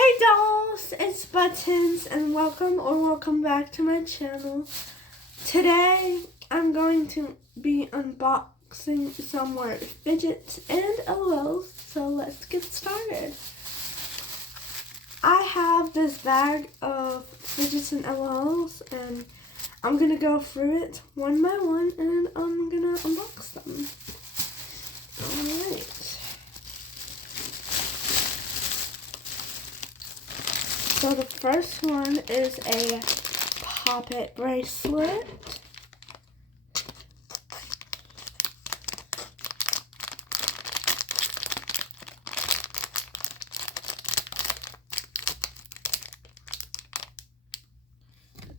Hey dolls, it's Buttons and welcome back to my channel. Today I'm going to be unboxing some more fidgets and LOLs, so let's get started. I have this bag of fidgets and LOLs and I'm going to go through it one by one and I'm going to unbox them. Alright. So the first one is a Pop-It bracelet.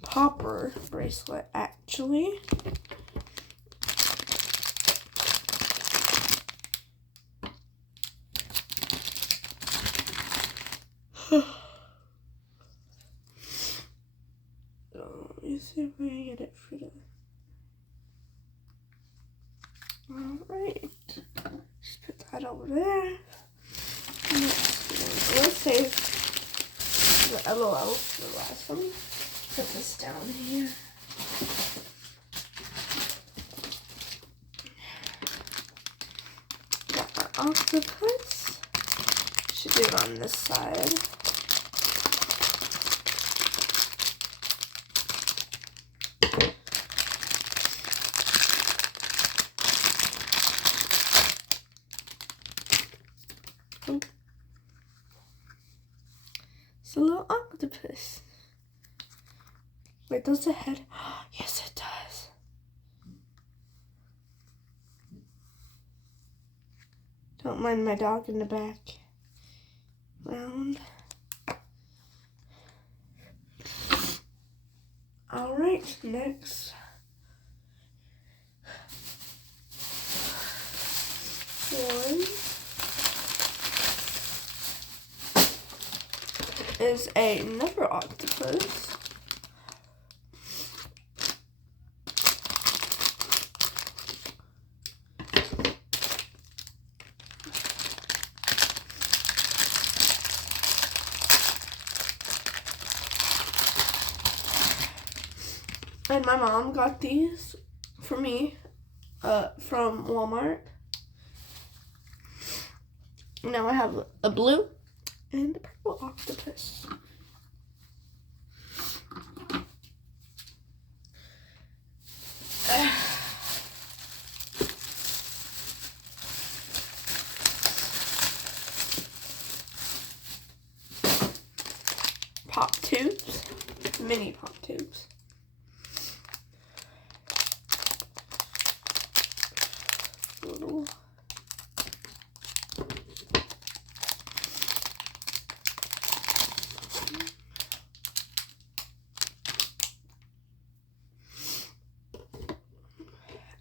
Popper bracelet, actually. Let me see if we can get it for the... Alright. Just put that over there. Let's save the LOL for the last one. Put this down here. Got our octopus. Should do it on this side. It's a little octopus. Wait, does the head? Yes, it does. Don't mind my dog in the back. Round. Alright, next. One is another octopus. And my mom got these for me from Walmart. Now I have a blue and a purple octopus. Pop tubes, mini pop tubes. Little.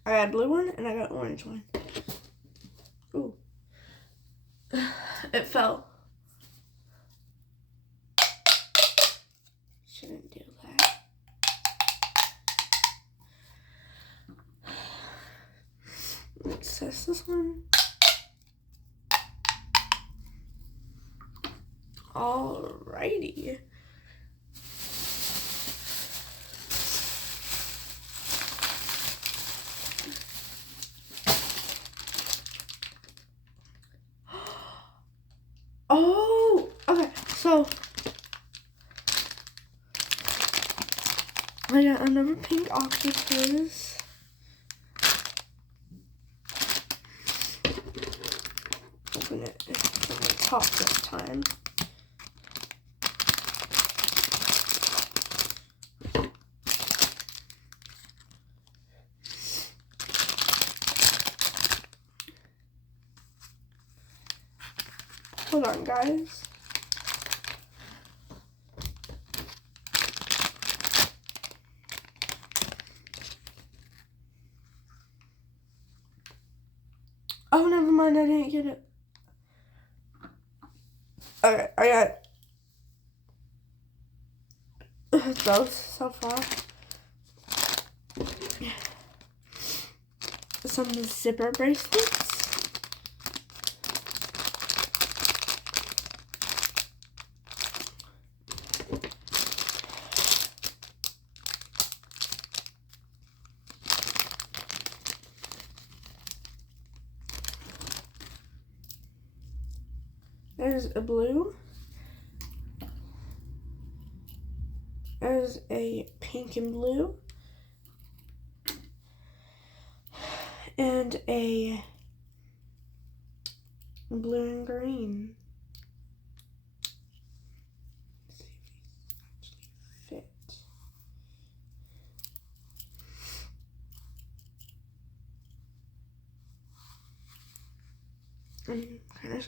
I got a blue one and I got an orange one. Ooh. It fell. Shouldn't do that. Let's test this one. Alrighty. Oh, okay, so I got another pink octopus. Open it from the top this time. Hold on, guys. Oh, never mind, I didn't get it. Okay, I got those so far. Some zipper bracelets. There's a blue. There's a pink and blue. And a blue and green. Let's see if these actually fit. Kind of.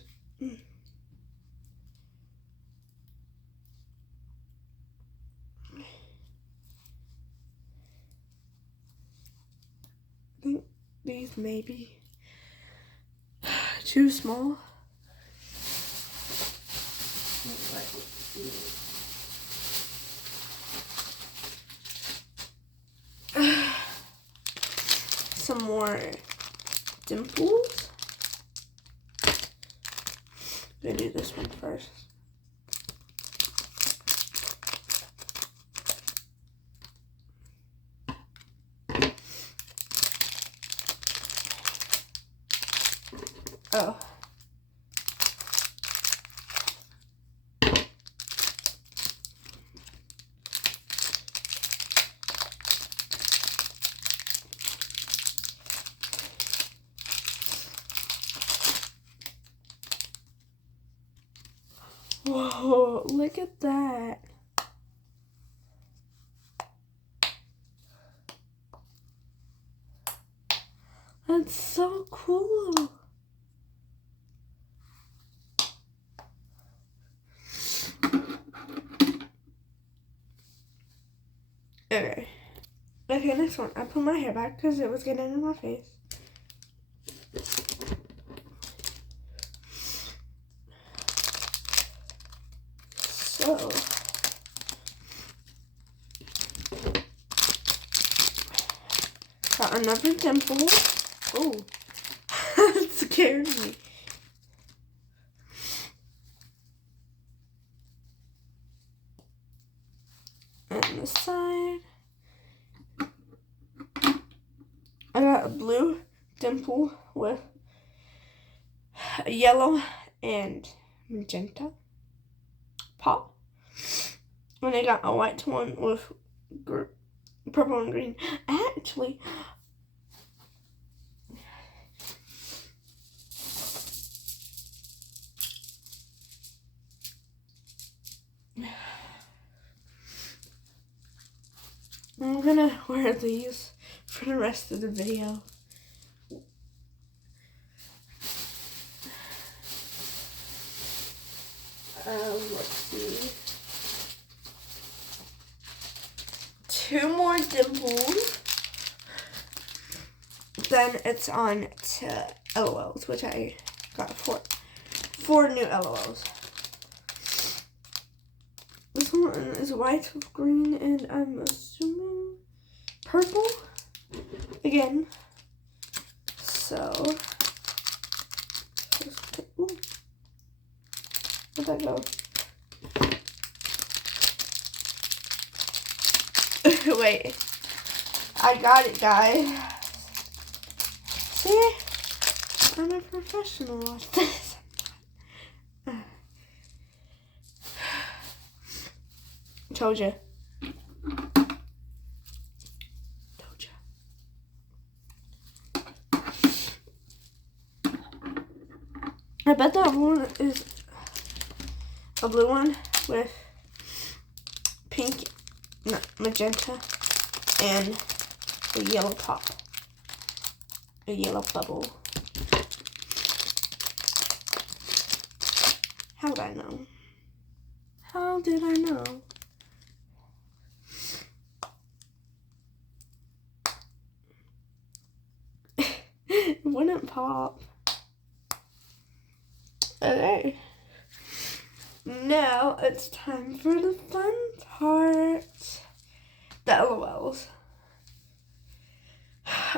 I think these may be too small. Some more dimples. I'm gonna do this one first. Oh. Whoa, look at that. That's so cool. Okay. Okay, next one. I put my hair back because it was getting in my face. So, got another dimple. Oh, that scared me. And the side, I got a blue dimple with a yellow and magenta pop. And I got a white one with purple and green. Actually, I'm gonna wear these for the rest of the video. Let's see. 2 more dimples. Then it's on to LOLs, which I got 4 new LOLs. This one is white with green, and I'm assuming purple again. So, ooh, where'd that go? Wait, I got it, guys. See, I'm a professional at this. Told you. I bet that one is a blue one with pink, no, magenta, and a yellow pop. A yellow bubble. How did I know? How did I know? It wouldn't pop. Okay. Now it's time for the fun part. The LOLs.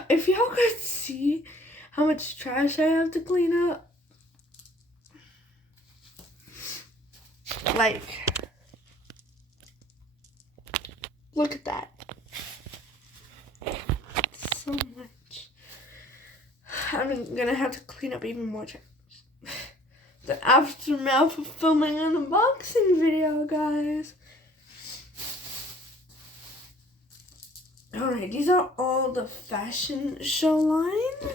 If y'all could see how much trash I have to clean up. Like, look at that. So much. I'm gonna have to clean up even more trash. the aftermath of filming an unboxing video, guys. Alright, these are all the fashion show line. I'm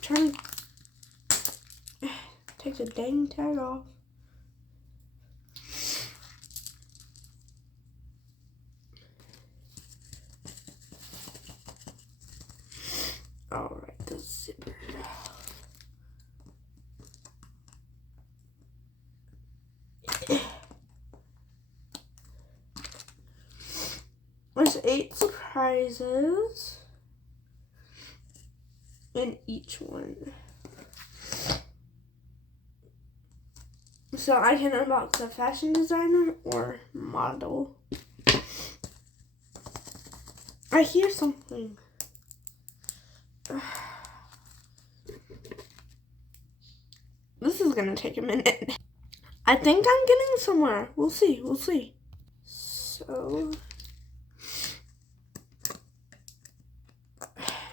trying to take the dang tag off. Alright, the zipper. There's 8 surprises in each one. So I can unbox a fashion designer or model. I hear something. This is gonna take a minute. I think I'm getting somewhere. We'll see. So,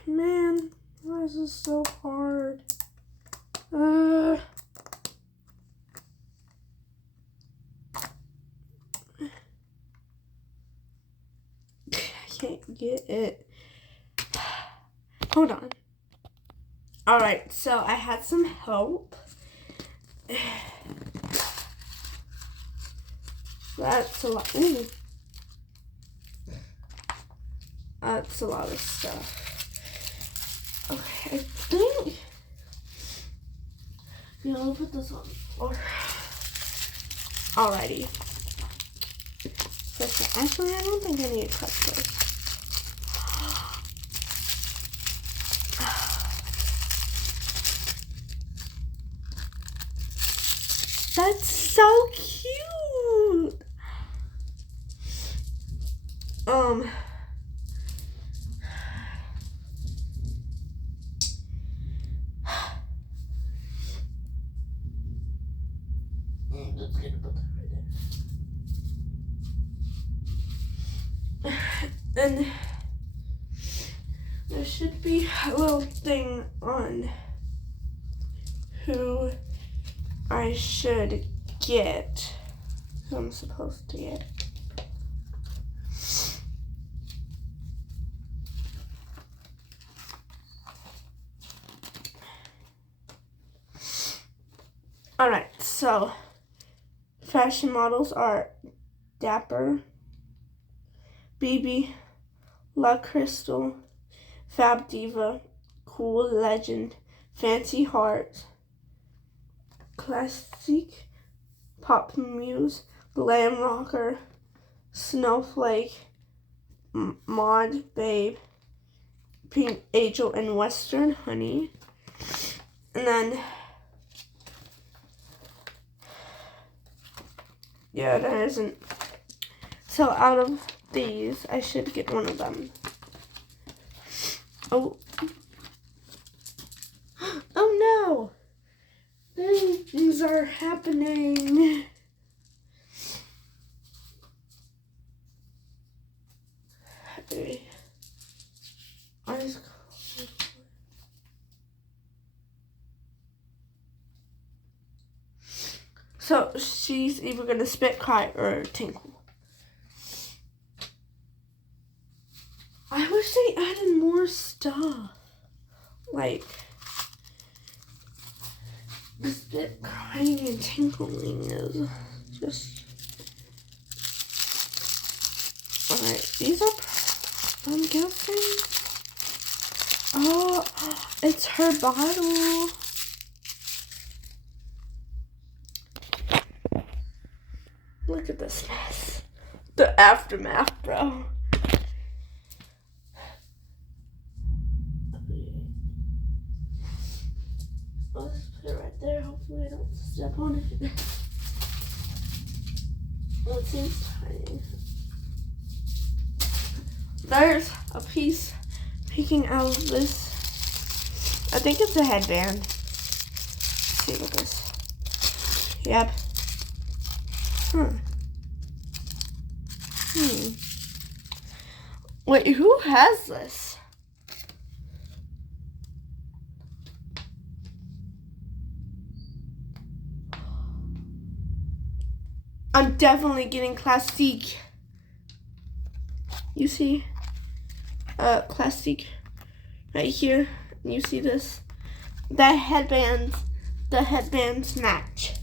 man, why is this so hard? I can't get it. Hold on. Alright, so I had some help. That's a lot. Ooh. That's a lot of stuff. Okay, I think. Yeah, I'll put this on the floor. Alrighty. Actually, I don't think I need to cut this. That's so cute. I'm just gonna put that right there. And there should be a little thing on who I should get, who I'm supposed to get. Alright, so fashion models are Dapper, BB, La Crystal, Fab Diva, Cool Legend, Fancy Heart, Classic, Pop Muse, Glam Rocker, Snowflake, Mod Babe, Pink Angel, and Western Honey. And then, yeah, there isn't. So out of these, I should get one of them. Oh. Oh no! Things are happening. So she's either gonna spit, cry, or tinkle. I wish they added more stuff. Like spit, crying, and tinkling is just. Alright, these are, I'm guessing. Oh, it's her bottle. Look at this mess. The aftermath, bro. I'll just put it right there. Hopefully I don't step on it. Well, it seems tiny. There's a piece peeking out of this. I think it's a headband. Let's see what this. Yep. Wait, who has this? I'm definitely getting classique. You see, classique right here. You see this? The headbands match.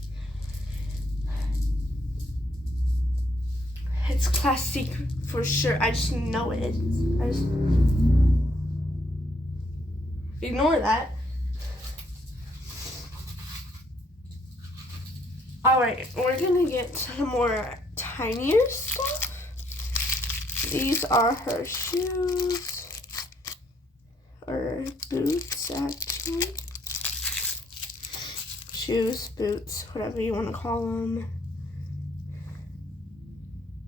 It's classique for sure. I just know it is. I just ignore that. Alright, we're gonna get some more tinier stuff. These are her shoes. Or boots, actually. Shoes, boots, whatever you want to call them.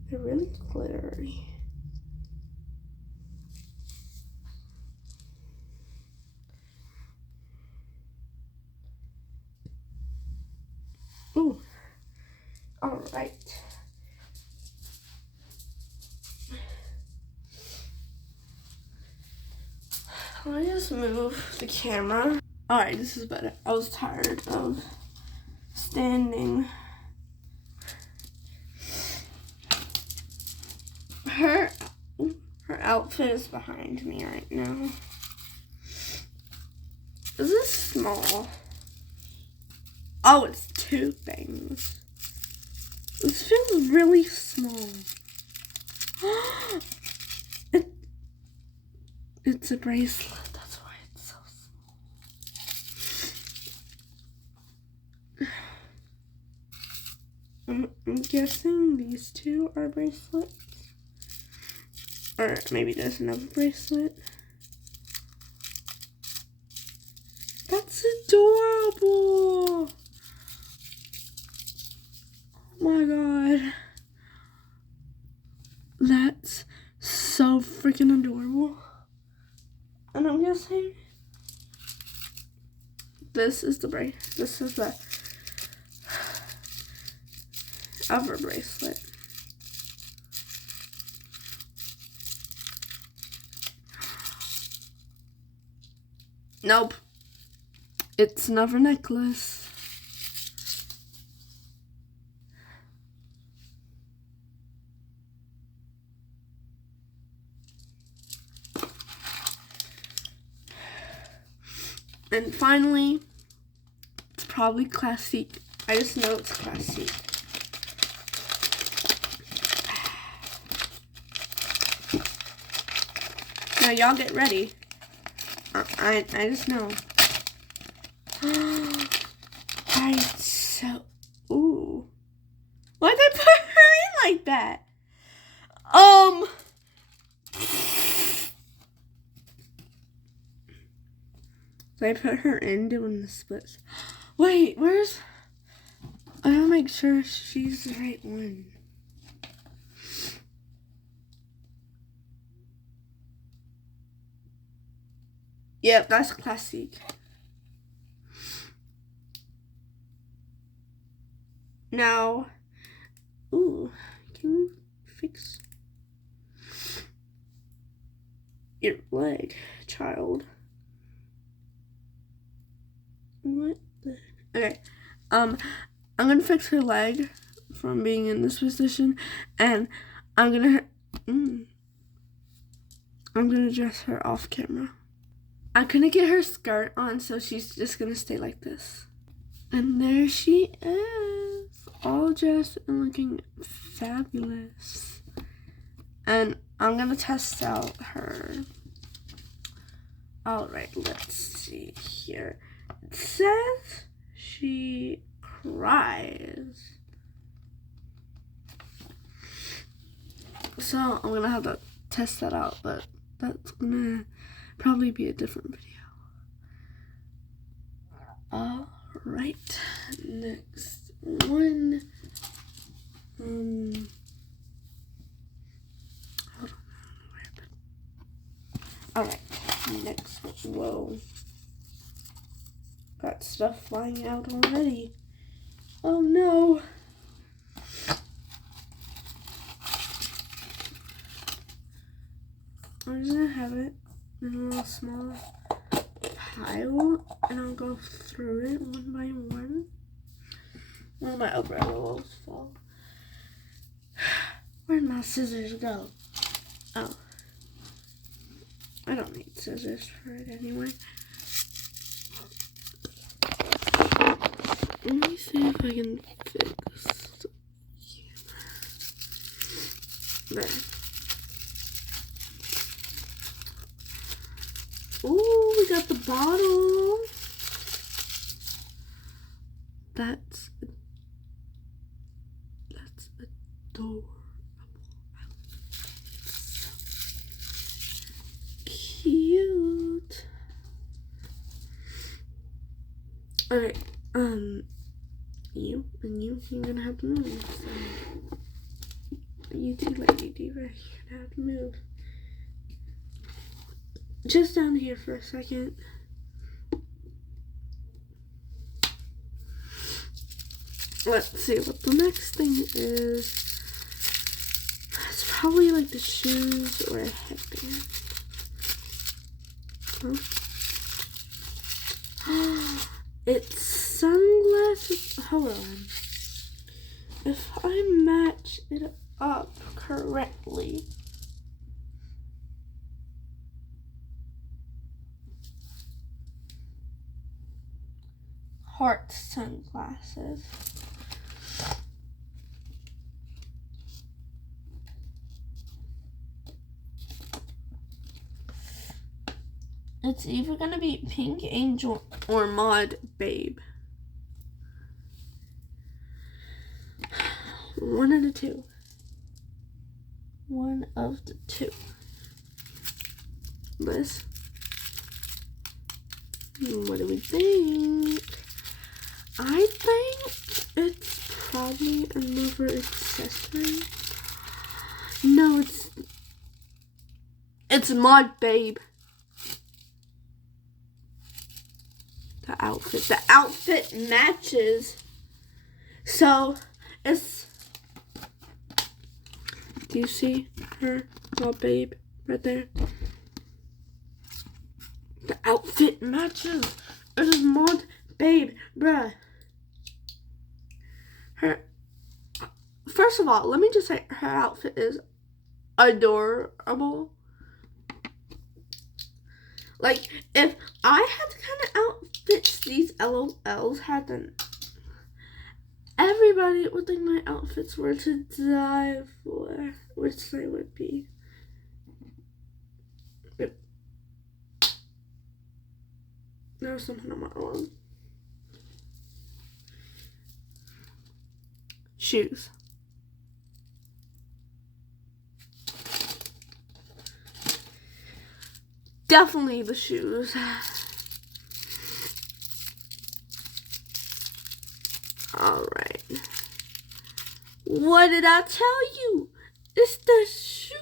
They're really glittery. Ooh. All right. Let me just move the camera. All right, this is better. I was tired of standing. Her outfit is behind me right now. Is this small? Oh, it's two things. This feels really small. It's a bracelet. That's why it's so small. I'm guessing these two are bracelets. Or maybe there's another bracelet. That's adorable. Oh my god. That's so freaking adorable. And I'm guessing this is the other bracelet. Nope. It's another necklace. And finally, it's probably classique. I just know it's classique. Now y'all get ready. I just know. Ooh. Why'd they put her in like that? So I put her in doing the splits. Wait, where's... I gotta make sure she's the right one. Yep, that's classique. Now, ooh, can you fix your leg, child? What the? Okay, I'm gonna fix her leg from being in this position, and I'm gonna dress her off camera. I'm gonna get her skirt on, so she's just gonna stay like this. And there she is, all dressed and looking fabulous. And I'm gonna test out her. All right, let's see here. It says she cries. So I'm gonna have to test that out, but that's gonna probably be a different video. All right, next one. Hold on, what happened? All right, next one. Whoa, got stuff flying out already. Oh no. I'm just gonna have it in a little small pile, and I'll go through it one by one. One of my umbrella will fall. Where'd my scissors go? Oh. I don't need scissors for it anyway. Let me see if I can fix the camera. There. Ooh, we got the bottle. That's adorable. Cute. Alright, you're gonna have to move. So. You too, Lady Diva, you're gonna have to move. Just down here for a second. Let's see what the next thing is. It's probably like the shoes or a headband. Huh? It's sunglasses. Hold on. If I match it up correctly. Heart sunglasses. It's either gonna be Pink Angel or Mod Babe. One of the two. One of the two. Liz, what do we think? I think it's probably another accessory. No, it's Mod Babe. The outfit matches. So it's, do you see her, Mod Babe, right there? The outfit matches. It is Mod Babe, bruh. First of all, let me just say her outfit is adorable. Like, if I had the kind of outfits these LOLs had, then everybody would think my outfits were to die for, which they would be. There was something on my arm. Shoes. Definitely the shoes. Alright. What did I tell you? It's the shoes.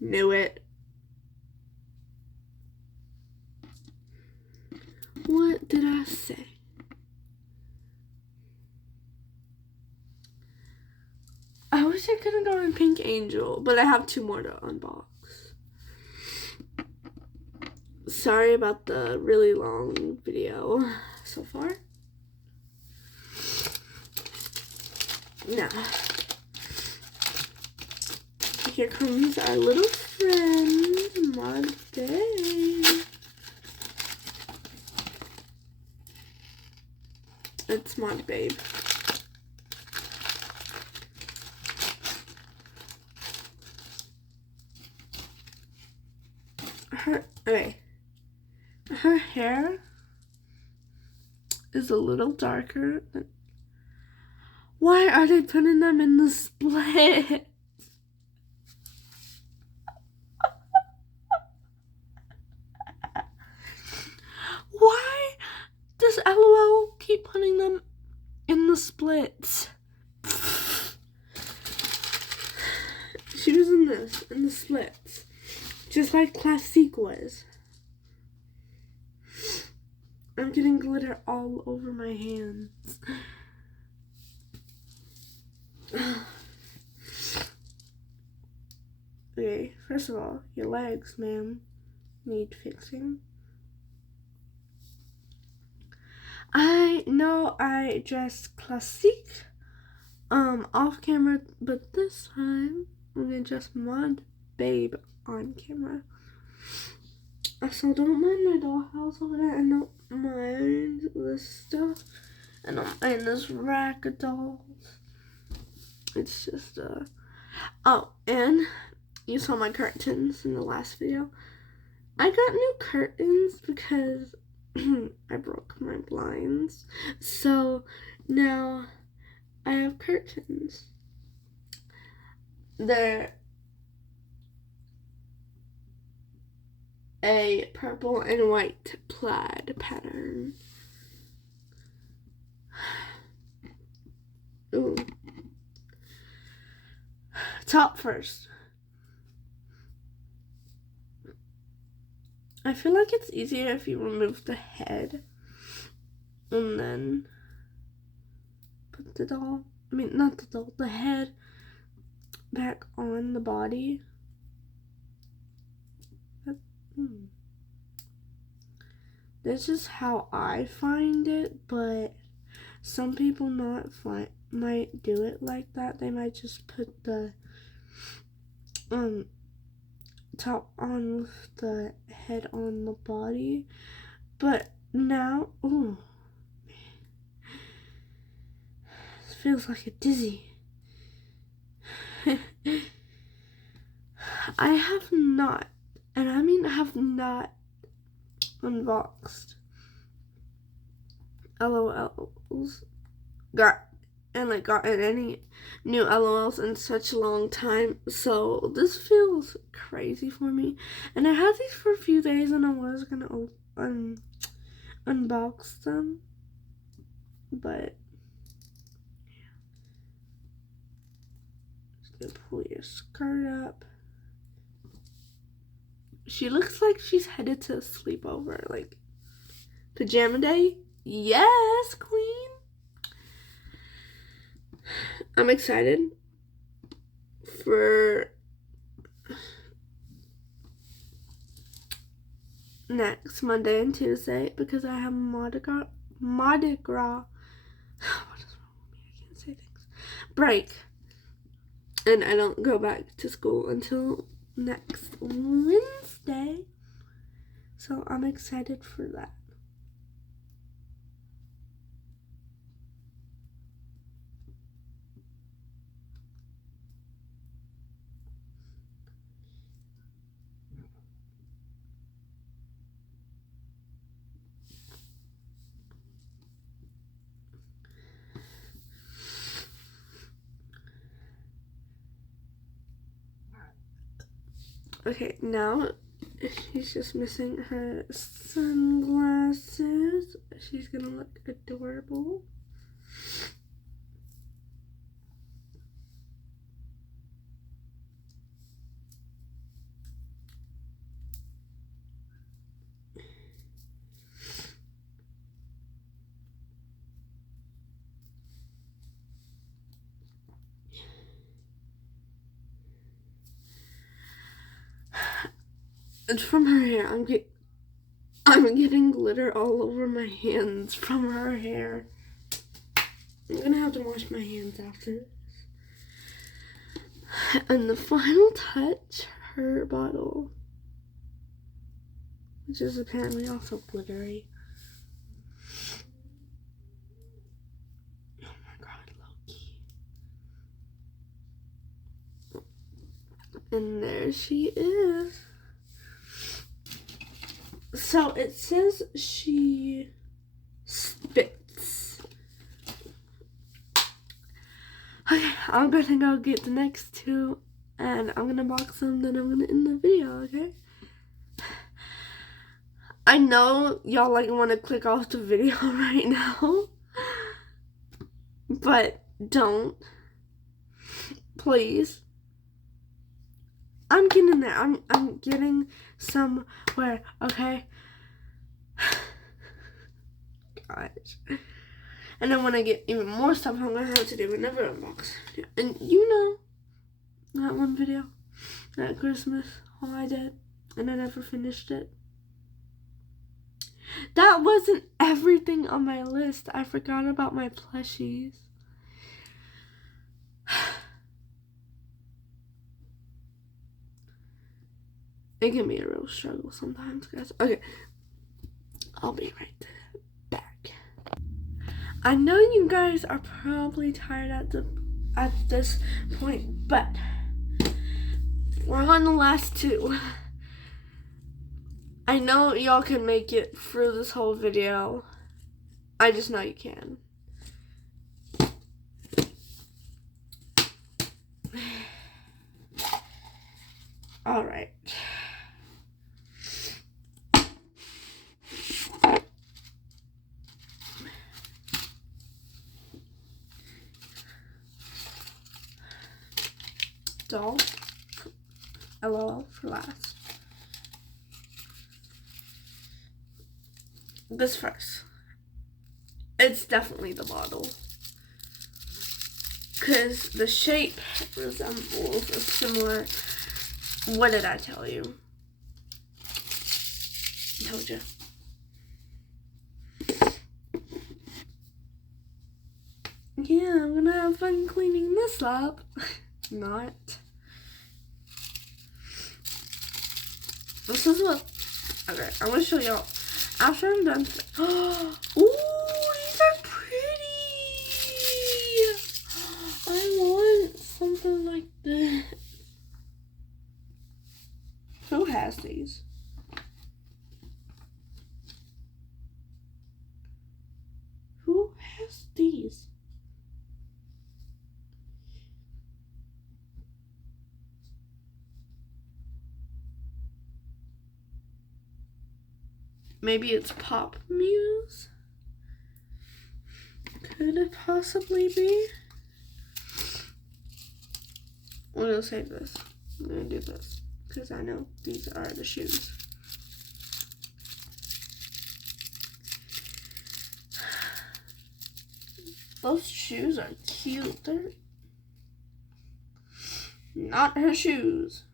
Knew it. What did I say? I wish I could have gone in Pink Angel, but I have 2 more to unbox. Sorry about the really long video so far. Now, here comes our little friend, Mod Babe. It's Mod Babe. Her hair is a little darker. Why are they putting them in the split? Why does LOL keep putting them in the splits? She was in this, in the splits. Just like Classique was. I'm getting glitter all over my hands. Okay, first of all, your legs, ma'am, need fixing. I know I dress classique off camera, but this time I'm gonna dress mod babe on camera. So don't mind my dollhouse over there, and don't mind this stuff, and don't mind this rack of dolls. It's just oh, and you saw my curtains in the last video. I got new curtains because I broke my blinds, so now I have curtains. They're a purple and white plaid pattern. Ooh. Top first. I feel like it's easier if you remove the head and then put the doll, not the doll, the head back on the body. This is how I find it, but some people might do it like that. They might just put the top on with the head on the body. But now, ooh, this feels like a dizzy. I have not, and I mean have not, unboxed LOLs gotten any new LOLs in such a long time, so this feels crazy for me. And I had these for a few days and I was gonna unbox them, but just gonna pull your skirt up. She looks like she's headed to a sleepover, like pajama day. Yes, queen. I'm excited for next Monday and Tuesday because I have Mardi Gras. What is wrong with me? I can't say things. Break. And I don't go back to school until next Wednesday. So I'm excited for that. Okay, now she's just missing her sunglasses. She's gonna look adorable. And from her hair, I'm getting glitter all over my hands from her hair. I'm gonna have to wash my hands after this. And the final touch, her bottle, which is apparently also glittery. Oh my god, Loki. And there she is. So it says she spits. Okay, I'm gonna go get the next two and I'm gonna box them, then I'm gonna end the video, okay? I know y'all wanna click off the video right now, but don't. Please. I'm getting there. I'm getting somewhere, okay? Gosh. And then when I get even more stuff, I'm gonna have to do another unboxing video. And you know that one video at Christmas, all I did, and I never finished it. That wasn't everything on my list. I forgot about my plushies. It can be a real struggle sometimes, guys. Okay, I'll be right back. I know you guys are probably tired at this point, but we're on the last two. I know y'all can make it through this whole video. I just know you can. All right. Doll. LOL for last. This first. It's definitely the bottle. Because the shape resembles a similar... What did I tell you? I told you. Yeah, I'm gonna have fun cleaning this up. Not. This is what... Okay, I'm gonna show y'all. After I'm done... Ooh, these are pretty! I want something like this. Who has these? Who has these? Maybe it's Pop Muse? Could it possibly be? I'm gonna save this. I'm gonna do this because I know these are the shoes. Those shoes are cute. They're not her shoes.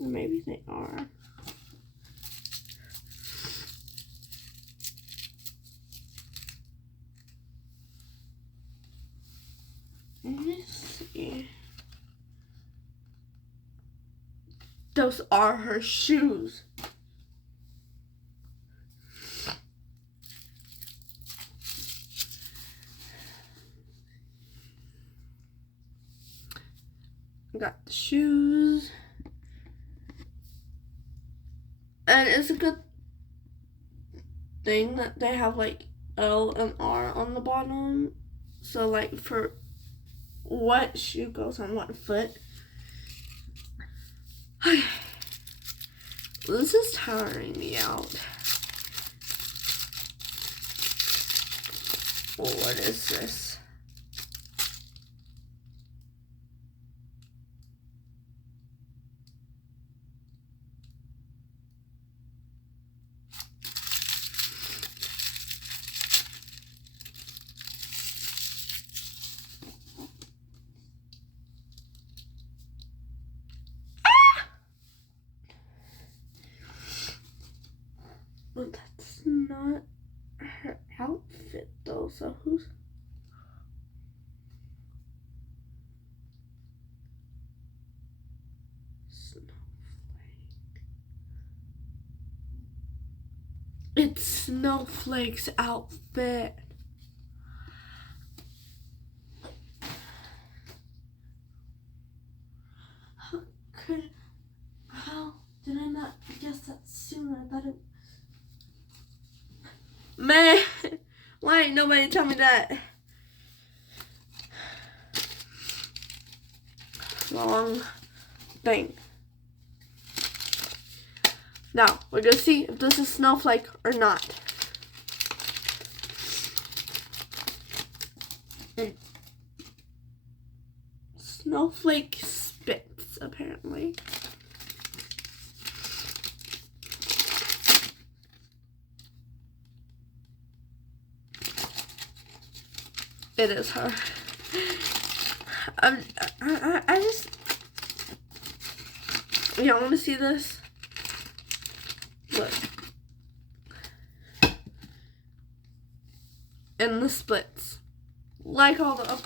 Maybe they are. Let me see. Those are her shoes. Got the shoes. And it's a good thing that they have like L and R on the bottom. So like for what shoe goes on what foot. This is tiring me out. Well, what is this? Well, that's not her outfit though, so who's... Snowflake. It's Snowflake's outfit. How did I not guess that sooner? That it... Man, why ain't nobody tell me that? Wrong thing. Now, we're gonna see if this is Snowflake or not. Snowflake spits, apparently. It is her. I just... Y'all want to see this? Look. And the splits. Like all the...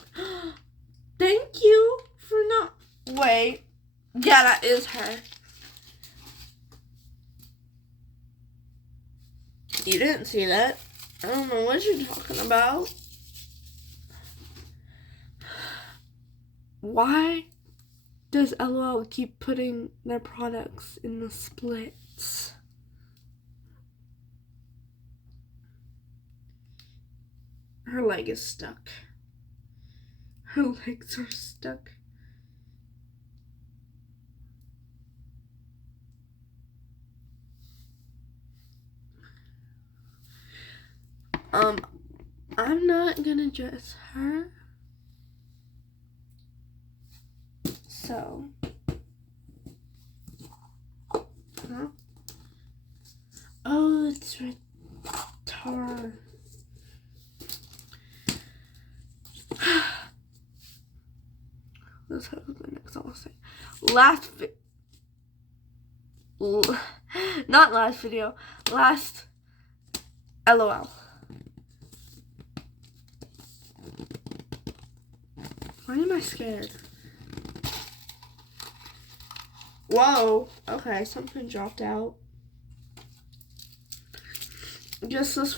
Thank you for not... Wait. Yeah, that is her. You didn't see that. I don't know what you're talking about. Why does LOL keep putting their products in the splits? Her leg is stuck. Her legs are stuck. I'm not gonna dress her. So. Huh? Oh, it's retard. Let's have the next I'll say. Not last video. Last LOL. Why am I scared? Whoa. Okay, something dropped out. I guess this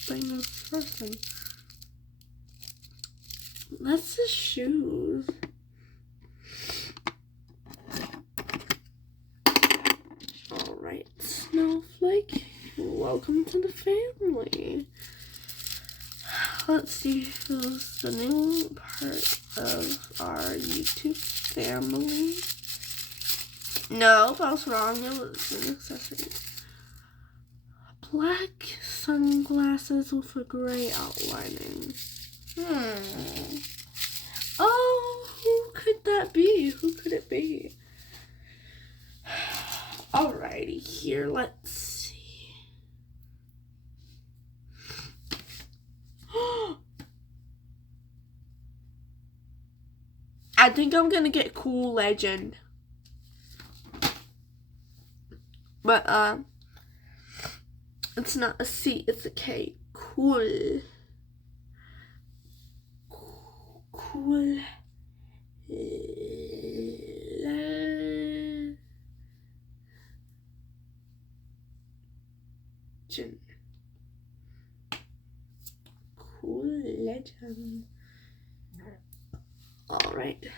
thing is first thing. That's the shoes. Alright, Snowflake. Welcome to the family. Let's see who's the new part of our YouTube family. No, I was wrong. It was an accessory. Black sunglasses with a gray outlining. Oh, who could that be? Who could it be? Alrighty, here, let's see. I think I'm gonna get Cool Legend. But, it's not a C, it's a K. Cool. Cool. Legend. Cool Legend. Alright.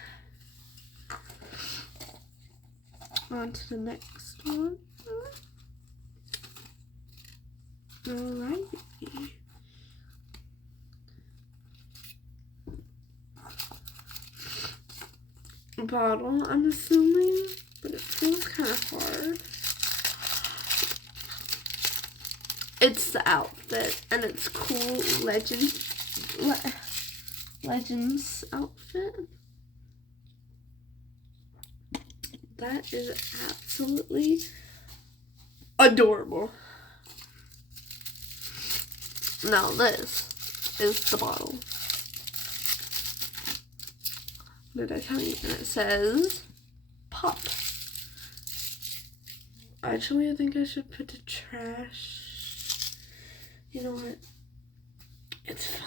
On to the next one. Alrighty. Bottle, I'm assuming, but it feels kind of hard. It's the outfit, and it's Cool Legends outfit. That is absolutely adorable. Now this is the bottle. What did I tell you? And it says pop. Actually, I think I should put the trash. You know what? It's fine.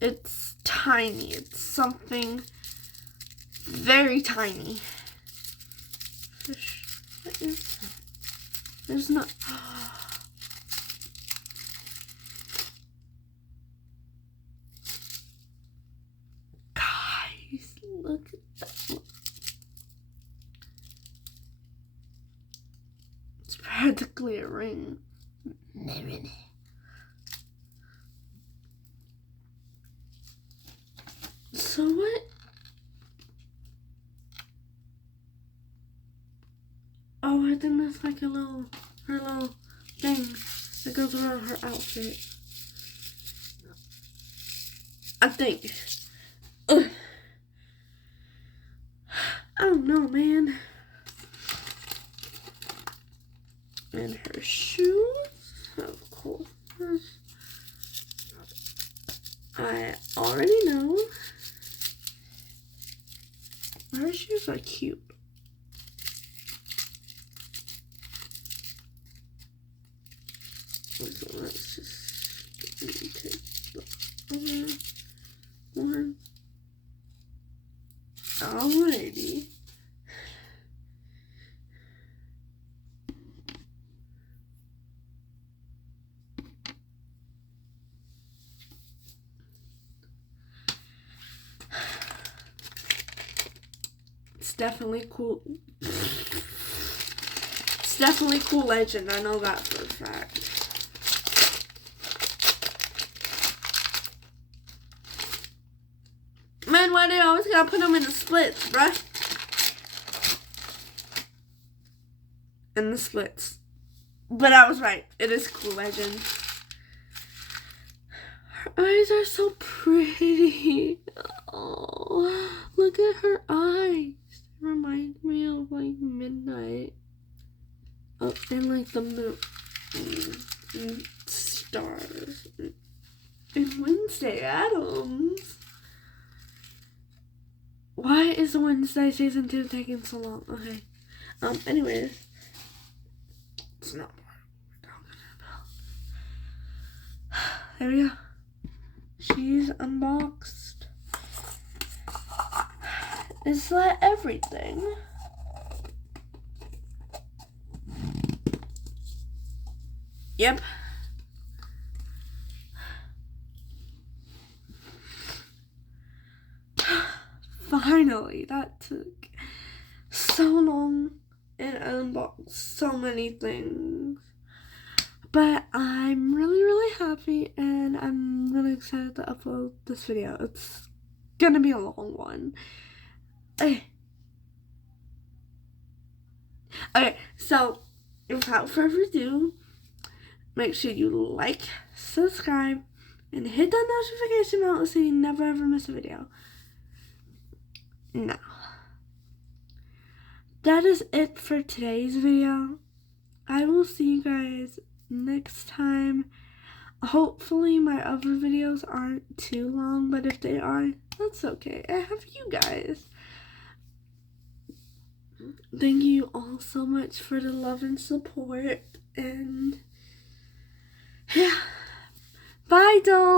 It's tiny. It's something very tiny. Fish. What is that? There's not. Guys, look at that. It's practically a ring. So what? Oh, I think that's like her little thing that goes around her outfit. I think. Ugh. I don't know, man. I already know. Her shoes are cute. So let's just take the other one. Alrighty. It's definitely cool. It's definitely Cool Legend. I know that for a fact. Man, why do I always gotta put them in the splits, bruh? In the splits. But I was right. It is Cool Legend. Her eyes are so pretty. Oh, look at her eyes. It reminds me of like midnight. Oh, and like the moon. And stars. And Wednesday Addams. Why is Wednesday season 2 taking so long? Okay. Anyways. It's not what we're talking about. There we go. She's unboxed. Is that everything? Yep. Finally, that took so long and I unboxed so many things. But I'm really happy and I'm really excited to upload this video. It's gonna be a long one. Okay, so without further ado, make sure you like, subscribe, and hit that notification bell so you never ever miss a video. Now, that is it for today's video. I will see you guys next time. Hopefully my other videos aren't too long, but if they are, that's okay. I have you guys. Thank you all so much for the love and support, and yeah, bye dolls.